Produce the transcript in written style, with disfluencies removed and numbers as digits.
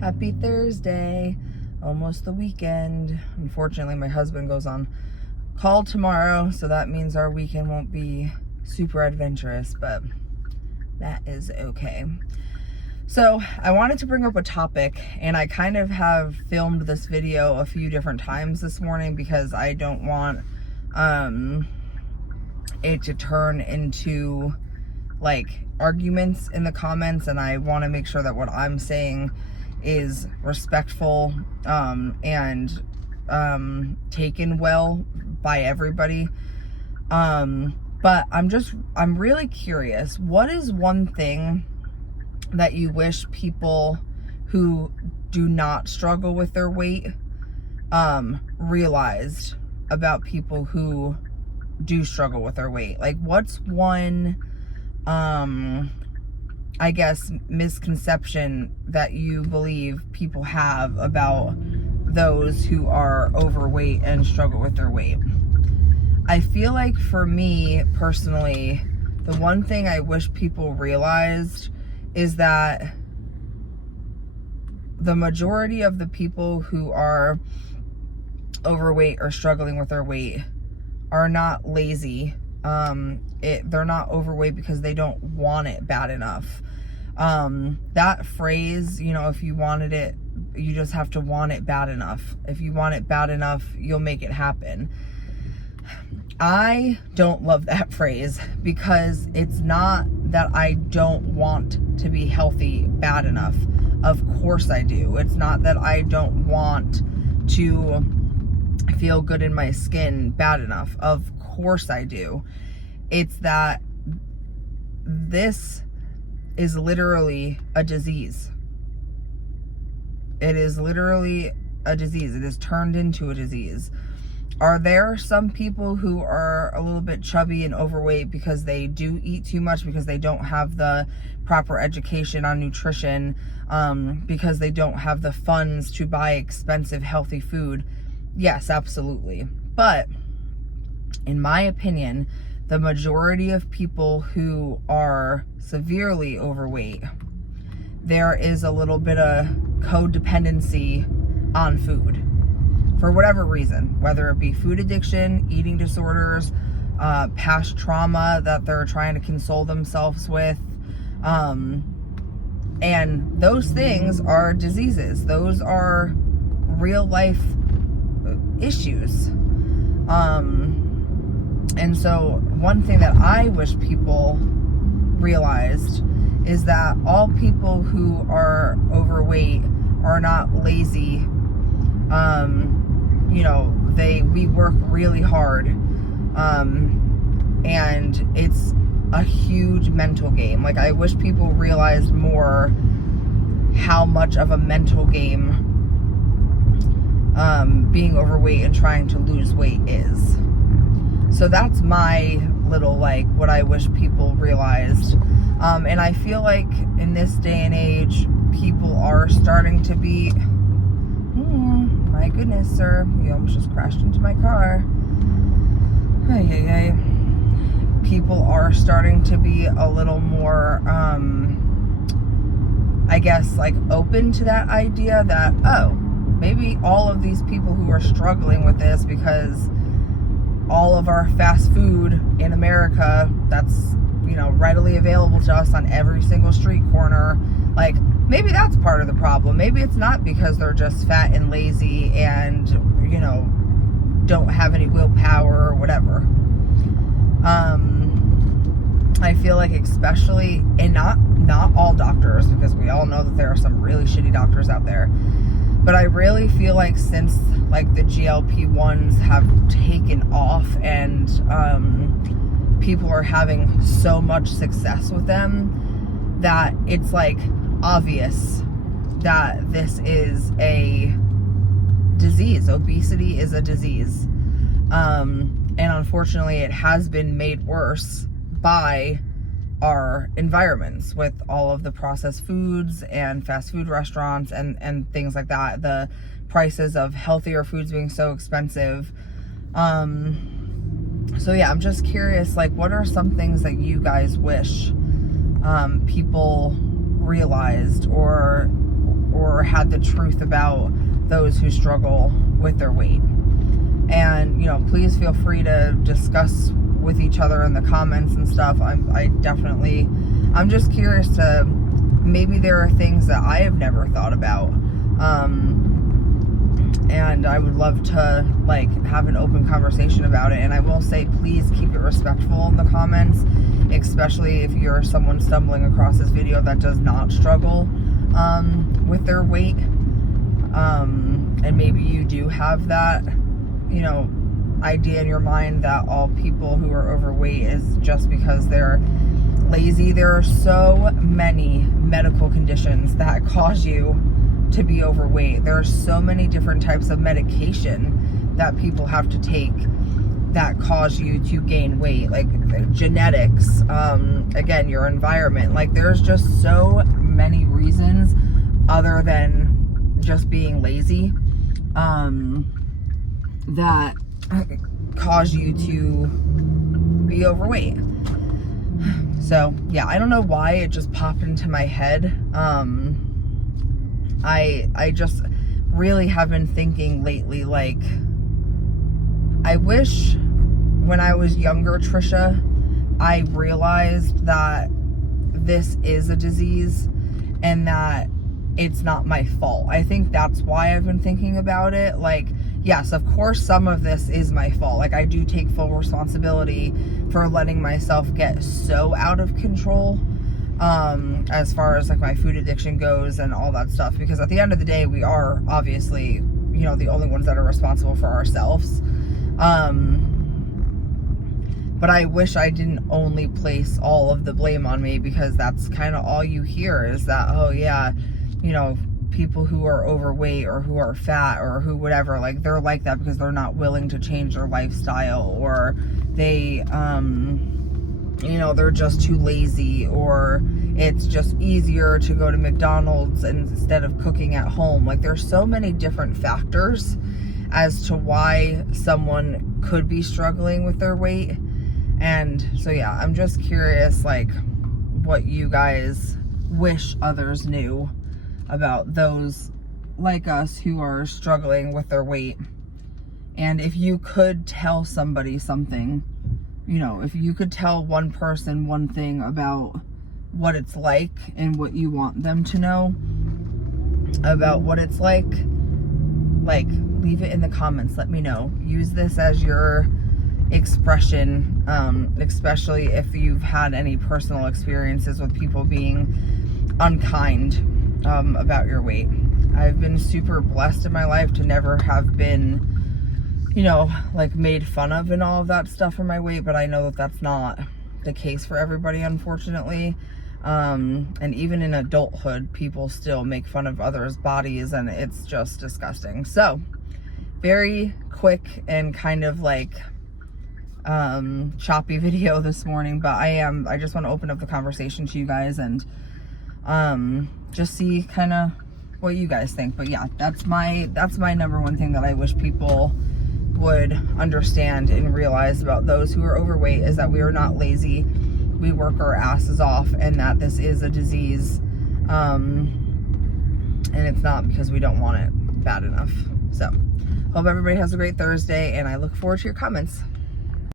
Happy Thursday, almost the weekend. Unfortunately, my husband goes on call tomorrow, so that means our weekend won't be super adventurous, but that is okay. So I wanted to bring up a topic, and I kind of have filmed this video a few different times this morning because I don't want it to turn into like arguments in the comments, and I want to make sure that what I'm saying is respectful and taken well by everybody. But I'm really curious, what is one thing that you wish people who do not struggle with their weight realized about people who do struggle with their weight? Like, what's one I guess misconception that you believe people have about those who are overweight and struggle with their weight? I feel like for me personally, the one thing I wish people realized is that the majority of the people who are overweight or struggling with their weight are not lazy. They're not overweight because they don't want it bad enough. That phrase, if you wanted it, you just have to want it bad enough. If you want it bad enough, you'll make it happen. I don't love that phrase because it's not that I don't want to be healthy bad enough. Of course I do. It's not that I don't want to feel good in my skin bad enough. Of course I do. It's that this is literally a disease. It is literally a disease. It is turned into a disease. Are there some people who are a little bit chubby and overweight because they do eat too much, because they don't have the proper education on nutrition, because they don't have the funds to buy expensive, healthy food? Yes, absolutely. But in my opinion, the majority of people who are severely overweight, there is a little bit of codependency on food for whatever reason, whether it be food addiction, eating disorders, past trauma that they're trying to console themselves with. And those things are diseases. Those are real life issues. And so one thing that I wish people realized is that all people who are overweight are not lazy. We work really hard. And it's a huge mental game. Like, I wish people realized more how much of a mental game being overweight and trying to lose weight is. So that's my little, what I wish people realized. And I feel like in this day and age, people are starting to be, my goodness, sir, you almost just crashed into my car. People are starting to be a little more, open to that idea that, maybe all of these people who are struggling with this, because all of our fast food in America that's, readily available to us on every single street corner, maybe that's part of the problem. Maybe it's not because they're just fat and lazy and, don't have any willpower or whatever. I feel like especially, and not all doctors, because we all know that there are some really shitty doctors out there, but I really feel like since the GLP-1s have taken off and people are having so much success with them, that it's obvious that this is a disease. Obesity is a disease. And unfortunately, it has been made worse by our environments with all of the processed foods and fast food restaurants and things like that. The prices of healthier foods being so expensive. So yeah, I'm just curious, what are some things that you guys wish people realized or had the truth about those who struggle with their weight. And, you know, please feel free to discuss with each other in the comments and stuff. I'm just curious to, maybe there are things that I have never thought about. And I would love to, like, have an open conversation about it. And I will say, please keep it respectful in the comments, especially if you're someone stumbling across this video that does not struggle with their weight. And maybe you do have that, you know, idea in your mind that all people who are overweight is just because they're lazy. There are so many medical conditions that cause you to be overweight. There are so many different types of medication that people have to take that cause you to gain weight, like genetics, again, your environment. Like, there's just so many reasons other than just being lazy that cause you to be overweight. So yeah, I don't know why it just popped into my head. I just really have been thinking lately, like, I wish when I was younger, Trisha, I realized that this is a disease and that it's not my fault. I think that's why I've been thinking about it. Like, yes, of course, some of this is my fault. Like, I do take full responsibility for letting myself get so out of control, as far as, like, my food addiction goes and all that stuff. Because at the end of the day, we are obviously, you know, the only ones that are responsible for ourselves. But I wish I didn't only place all of the blame on me, because that's kind of all you hear is that, oh yeah, you know, people who are overweight or who are fat or who whatever, like, they're like that because they're not willing to change their lifestyle, or they, you know, they're just too lazy, or it's just easier to go to McDonald's instead of cooking at home. Like, there's so many different factors as to why someone could be struggling with their weight. And so yeah, I'm just curious, like, what you guys wish others knew about those like us who are struggling with their weight. And if you could tell somebody something, you know, if you could tell one person one thing about what it's like and what you want them to know about what it's like, leave it in the comments. Let me know. Use this as your expression, especially if you've had any personal experiences with people being unkind about your weight. I've been super blessed in my life to never have been, you know, like, made fun of and all of that stuff for my weight, but I know that that's not the case for everybody, unfortunately. And even in adulthood, people still make fun of others' bodies, and it's just disgusting. So, very quick and kind of like choppy video this morning, but I just want to open up the conversation to you guys and just see kind of what you guys think. But yeah, that's my number one thing that I wish people would understand and realize about those who are overweight, is that we are not lazy. We work our asses off, and that this is a disease, and it's not because we don't want it bad enough. So hope everybody has a great Thursday, and I look forward to your comments.